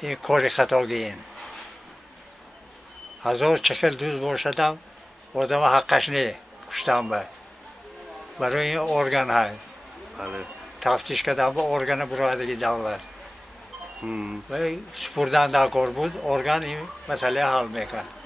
این کاری خطاگین. هزار چخل دوز باشدم آدم حقش نه کشتم به برای این ارگان های تفتیش کردم با ارگان برادری دولت و سپردن در کار بود ارگان این مسئله حل میکرد.